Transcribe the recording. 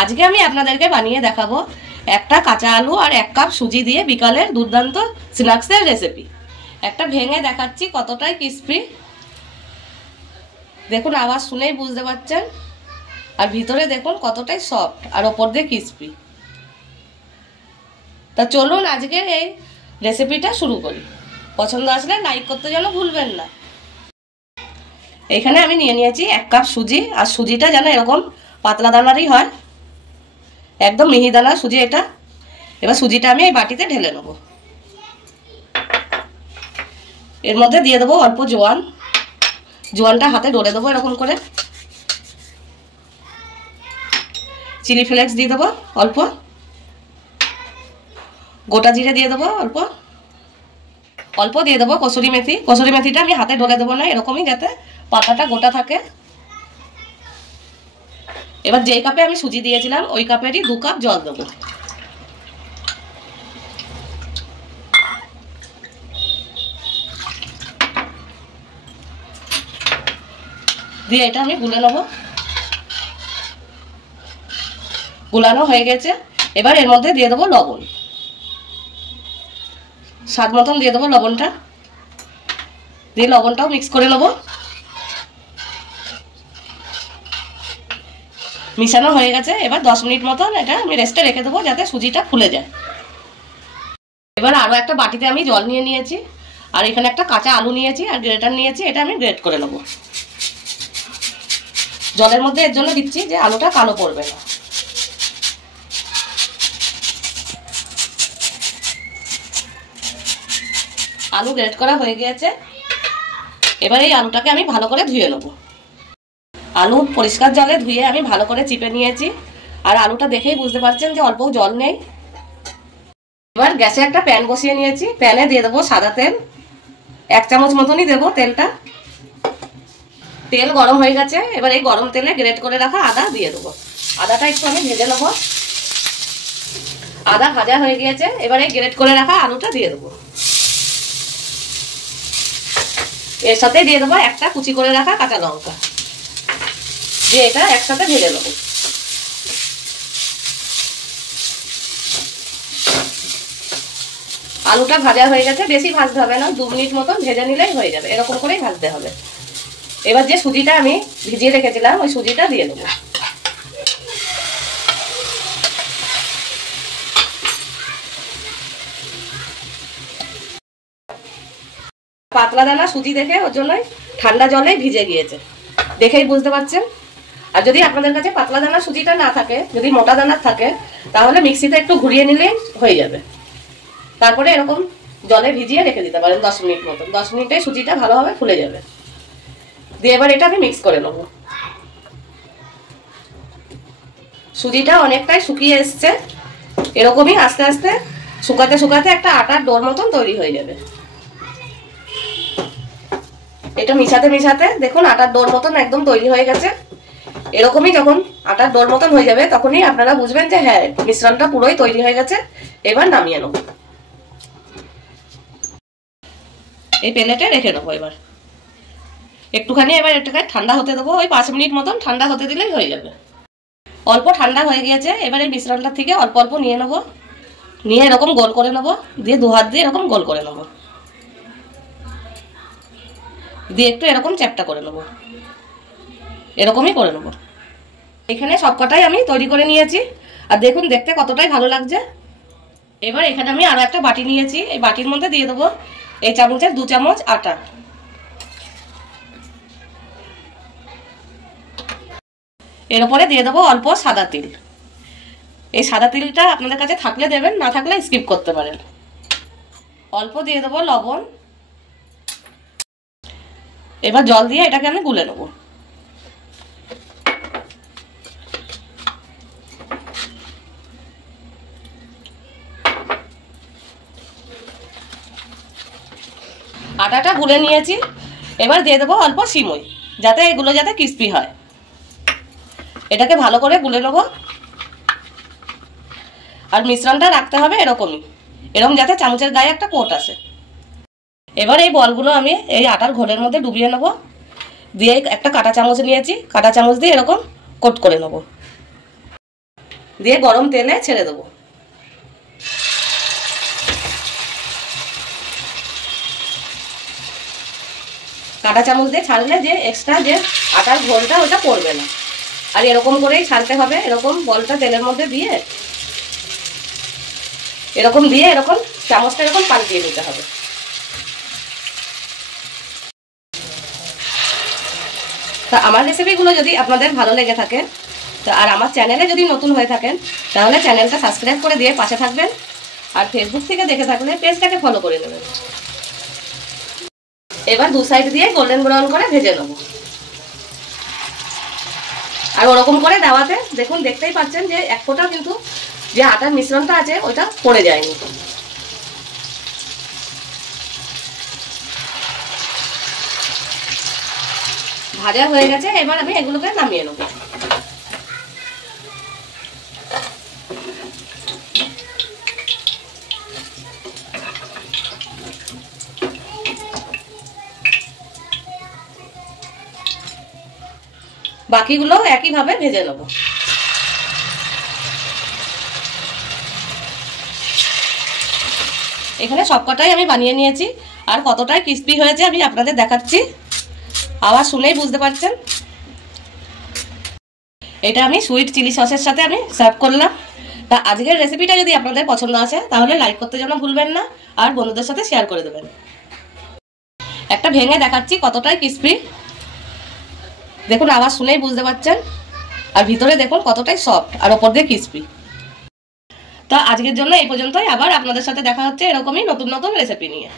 আজকে আমি আপনাদেরকে বানিয়ে দেখাবো একটা কাঁচা আলু আর 1 কাপ সুজি দিয়ে বিকালের দুর্দান্ত স্ন্যাক্সের রেসিপি। একটা ভেঙে দেখাচ্ছি কতটাই ক্রিস্পি, দেখুন আওয়াজ শুনেই বুঝতে পারছেন। আর ভিতরে দেখুন কতটাই সফট আর ওপর দিয়ে ক্রিস্পি। তা চলুন আজকে এই রেসিপিটা শুরু করি। পছন্দ আসলে লাইক করতে যেন ভুলবেন না। এখানে আমি নিয়ে নিয়েছি 1 কাপ সুজি, আর সুজিটা যেন এরকম পাতলা দানারই হয়, একদম মিহি দানার সুজি এটা। এবার সুজিটা আমি এই বাটিতে ঢেলে নেব। এর মধ্যে দিয়ে দেবো অল্প জোয়ান, জোয়ানটা হাতে ডলে দেবো এরকম করে। চিলি ফ্লেক্স দিয়ে দেবো অল্প, গোটা জিরে দিয়ে দেবো অল্প, অল্প দিয়ে দেবো কসুরি মেথি। কসুরি মেথিটা আমি হাতে ডলে দেবো না, এরকমই যাতে পাতাটা গোটা থাকে। এবার যেই কাপে আমি সুজি দিয়েছিলাম ওই কাপেরই 2 কাপ জল দেবো। দিয়ে এটা আমি গুলে নেবো। গুলানো হয়ে গেছে। এবার এর মধ্যে দিয়ে দেবো লবণ, স্বাদ মতন দিয়ে দেবো লবণটা। দিয়ে লবণটাও মিক্স করে নেবো। মিশানো হয়ে গেছে। এবার 10 মিনিট মতন এটা আমি রেস্টে রেখে দেবো যাতে সুজিটা ফুলে যায়। এবার আরও একটা বাটিতে আমি জল নিয়ে নিয়েছি, আর এখানে একটা কাঁচা আলু নিয়েছি আর গ্রেটার নিয়েছি, এটা আমি গ্রেট করে নেবো। জলের মধ্যে এর জন্য দিচ্ছি যে আলুটা কালো পড়বে না। আলু গ্রেট করা হয়ে গিয়েছে। এবার এই আলুটাকে আমি ভালো করে ধুয়ে নেবো। আলু পরিষ্কার জলে ধুয়ে আমি ভালো করে চিপে নিয়েছি, আর আলুটা দেখেই বুঝতে পারছেন যে অল্প জল নেই। এবার গ্যাসে একটা প্যান বসিয়ে নিয়েছি। প্যানে দিয়ে দেবো সাদা তেল, 1 চামচ মতনই দেবো তেলটা। তেল গরম হয়ে গেছে। এবার এই গরম তেলে গ্রেট করে রাখা আদা দিয়ে দেবো। আদাটা একটু আমি ভেজে নেবো। আদা ভাজা হয়ে গিয়েছে। এবার এই গ্রেট করে রাখা আলুটা দিয়ে দেবো। এর সাথে দিয়ে দেবো একটা কুচি করে রাখা কাঁচা লঙ্কা, দিয়ে এটা একসাথে ভেজে নেবো। আলুটা ভাজা হয়ে গেছে। বেশি ভাজতে হবে না, 2 মিনিট মতন ভেজে নিলেই হয়ে যাবে। এরকম করেই ভাজতে হবে। এবার যে সুজিটা আমি ভিজিয়ে রেখেছিলাম ওই সুজিটা দিয়ে দেবো। পাতলা দানা সুজি দেখে ওর জন্যই ঠান্ডা জলে ভিজে গিয়েছে, দেখেই বুঝতে পারছেন। আর যদি আপনাদের কাছে পাতলা দানা সুজিটা না থাকে, যদি মোটা দানার থাকে, তাহলে মিক্সিতে একটু ঘুরিয়ে নিলেই হয়ে যাবে। তারপরে এরকম জলে ভিজিয়ে রেখে দিতে পারেন 10 মিনিট মতন। 10 মিনিটে সুজিটা ভালোভাবে ফুলে যাবে। দিয়ে এবার এটা আমি মিক্স করে নেবো। সুজিটা অনেকটাই শুকিয়ে এসছে। এরকমই আস্তে আস্তে শুকাতে শুকাতে একটা আটার ডোর মতন তৈরি হয়ে যাবে। এটা মিশাতে মিশাতে দেখুন আটার ডোর মতন একদম তৈরি হয়ে গেছে। এরকমই যখন আটার ডোর মতন হয়ে যাবে তখনই আপনারা বুঝবেন যে হ্যাঁ মিশ্রণটা পুরোই তৈরি হয়ে গেছে। এবার নামিয়ে নেব। এই প্লেটে রেখে নেবো। এবার একটুখানি এবার এটাকে ঠান্ডা হতে দেবো। ওই 5 মিনিট মতন ঠান্ডা হতে দিলেই হয়ে যাবে। অল্প ঠান্ডা হয়ে গিয়েছে। এবার এই মিশ্রণটা থেকে অল্প অল্প নিয়ে নেবো, নিয়ে এরকম গোল করে নেবো। দিয়ে 2 হাত দিয়ে এরকম গোল করে নেবো, দিয়ে একটু এরকম চ্যাপটা করে নেবো। এরকমই করে নেবো। এখানে সবকটাই আমি তৈরি করে নিয়েছি, আর দেখুন দেখতে কতটাই ভালো লাগছে। এবার এখানে আমি আরো একটা বাটি নিয়েছি। এই বাটির মধ্যে দিয়ে দেবো এই চামচের 2 চামচ আটা। এর উপরে দিয়ে দেবো অল্প সাদা তিল। এই সাদা তিলটা আপনাদের কাছে থাকলে দেবেন, না থাকলে স্কিপ করতে পারেন। অল্প দিয়ে দেবো লবণ। এবার জল দিয়ে এটাকে আমি গুলে নেবো। আটাটা গুলে নিয়েছি। এবার দিয়ে দেবো অল্প সিমই, যাতে এগুলো যাতে ক্রিস্পি হয়। এটাকে ভালো করে গুলে নেবো। আর মিশ্রণটা রাখতে হবে এরকমই, এরকম যাতে চামচের গায়ে একটা কোট আসে। এবার এই বলগুলো আমি এই আটার ঘোলের মধ্যে ডুবিয়ে নেবো। দিয়ে একটা কাঁটা চামচ নিয়েছি, কাঁটা চামচ দিয়ে এরকম কোট করে নেব। দিয়ে গরম তেলে ছেড়ে দেবো। কাঁটা চামচ দিয়ে ছাড়লে যে এক্সট্রা যে আটার ঘোলটা ওটা পড়বে না। আর এরকম করেই ছাড়তে হবে, এরকম বলটা তেলের মধ্যে দিয়ে এরকম চামচটা এরকম পাল্টিয়ে নিতে হবে। তা আমার রেসিপিগুলো যদি আপনাদের ভালো লেগে থাকে তো আর আমার চ্যানেলে যদি নতুন হয়ে থাকেন তাহলে চ্যানেলটা সাবস্ক্রাইব করে দিয়ে পাশে থাকবেন। আর ফেসবুক থেকে দেখে থাকলে পেজটাকে ফলো করে নেবেন। এবার দু সাইড দিয়ে গোল্ডেন ব্রাউন করে ভেজে নেব। আর ওরকম করে দেওয়াতে দেখুন, দেখতেই পাচ্ছেন যে এক ফোঁটা কিন্তু যে আটার মিশ্রণটা আছে ওইটা পড়ে যায়নি। ভাজা হয়ে গেছে, এবার আমি এগুলোকে নামিয়ে নেব। বাকিগুলো একইভাবে ভেজে নেব। এখানে সবকটাই আমি বানিয়ে নিয়েছি, আর কতটাই ক্রিস্পি হয়েছে আমি আপনাদের দেখাচ্ছি। আওয়াজ শুনেই বুঝতে পারছেন। এটা আমি সুইট চিলি সসের সাথে আমি সার্ভ করলাম। তা আজকের রেসিপিটা যদি আপনাদের পছন্দ আসে তাহলে লাইক করতে যেন ভুলবেন না, আর বন্ধুদের সাথে শেয়ার করে দেবেন। একটা ভেঙে দেখাচ্ছি কতটাই ক্রিস্পি, দেখুন আওয়াজ শুনেই বুঝতে পারছেন। আর ভিতরে দেখুন কতটাই সফট আর ওপর দিয়ে ক্রিস্পি। তো আজকের জন্য এই পর্যন্তই, আবার আপনাদের সাথে দেখা হচ্ছে এরকমই নতুন নতুন রেসিপি নিয়ে।